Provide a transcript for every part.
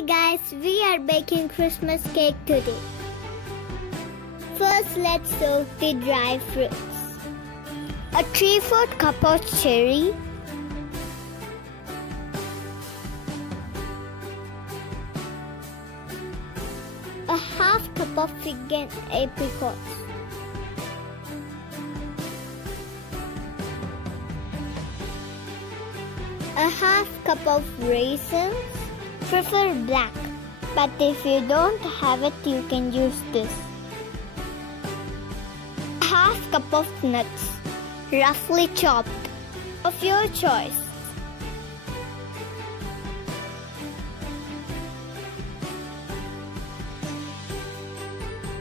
Hi guys, we are baking Christmas cake today. First, let's soak the dry fruits. A 3/4 cup of cherry, a half cup of fig and apricots, a half cup of raisins. Prefer black, but if you don't have it, you can use this. Half cup of nuts, roughly chopped, of your choice.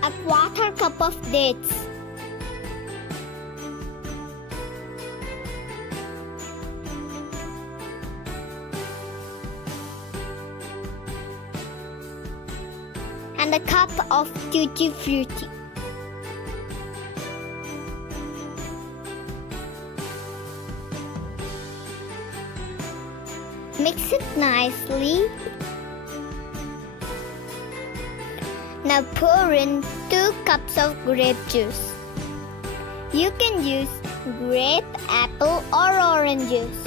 A 1/4 cup of dates. And a cup of tutti frutti. Mix it nicely. Now pour in 2 cups of grape juice. You can use grape, apple or orange juice.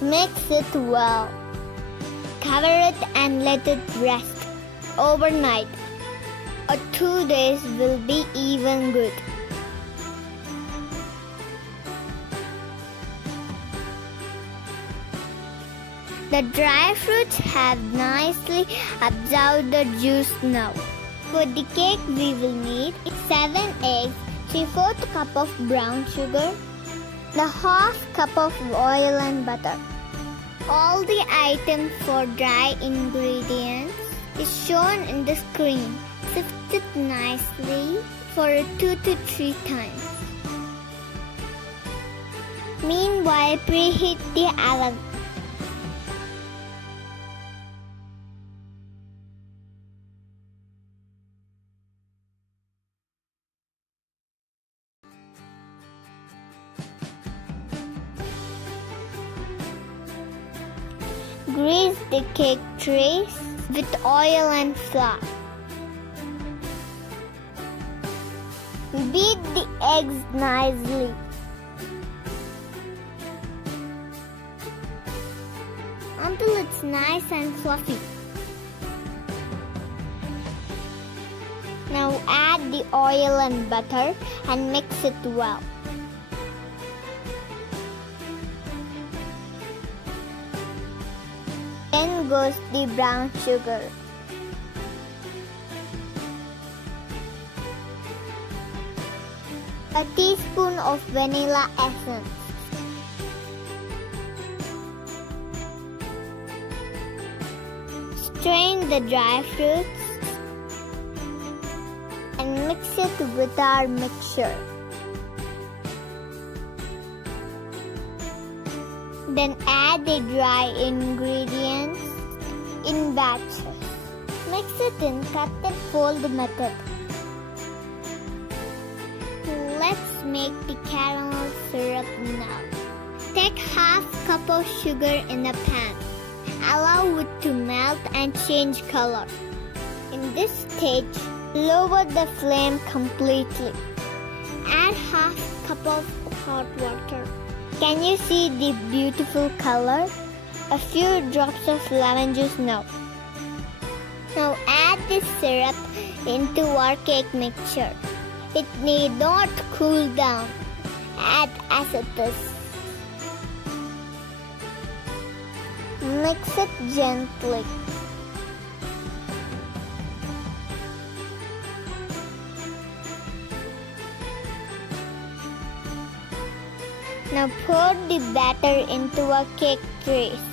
Mix it well. Cover it and let it rest overnight, or 2 days will be even good. The dry fruits have nicely absorbed the juice now. For the cake we will need 7 eggs, 3/4 cup of brown sugar, the half cup of oil and butter. All the items for dry ingredients is shown in the screen. Sift it nicely for 2 to 3 times. Meanwhile, preheat the oven. Grease the cake trays with oil and flour. Beat the eggs nicely. Until it's nice and fluffy. Now add the oil and butter and mix it well. Then goes the brown sugar. A teaspoon of vanilla essence. Strain the dry fruits and mix it with our mixture. Then add the dry ingredients in batches. Mix it in cut and fold method. Let's make the caramel syrup now. Take half cup of sugar in a pan. Allow it to melt and change color. In this stage, lower the flame completely. Add half cup of hot water. Can you see the beautiful color? A few drops of lemon juice now. Now add the syrup into our cake mixture. It need not cool down. Add as it is. Mix it gently. Now pour the batter into a cake trays.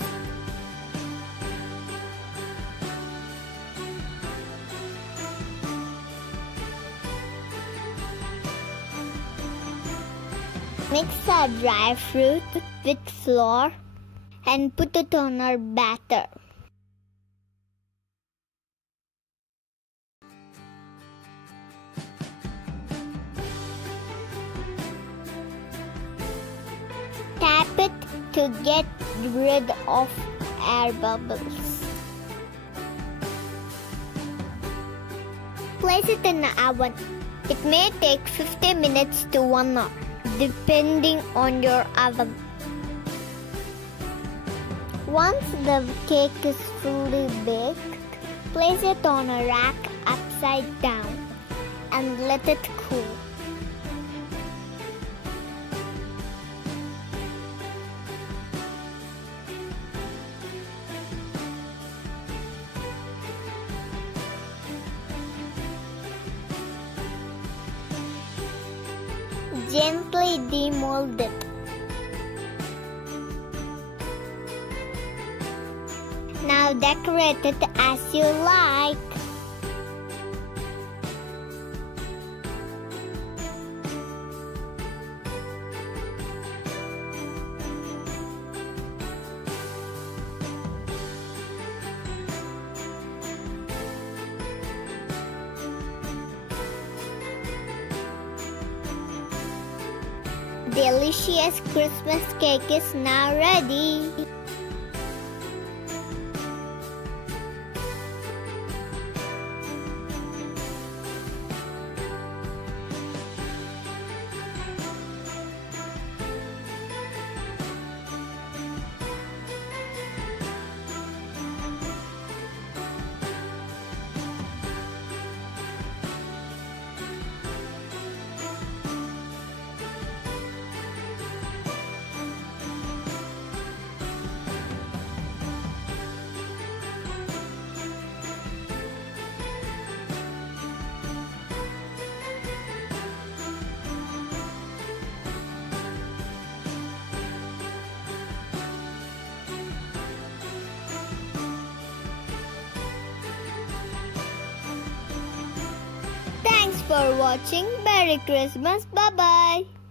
Mix our dry fruit with flour and put it on our batter. Tap it to get rid of air bubbles. Place it in the oven. It may take 50 minutes to 1 hour, depending on your oven. Once the cake is fully baked, place it on a rack upside down and let it cool. Gently demold it. Now decorate it as you like. Delicious Christmas cake is now ready. Thanks for watching. Merry Christmas. Bye-bye.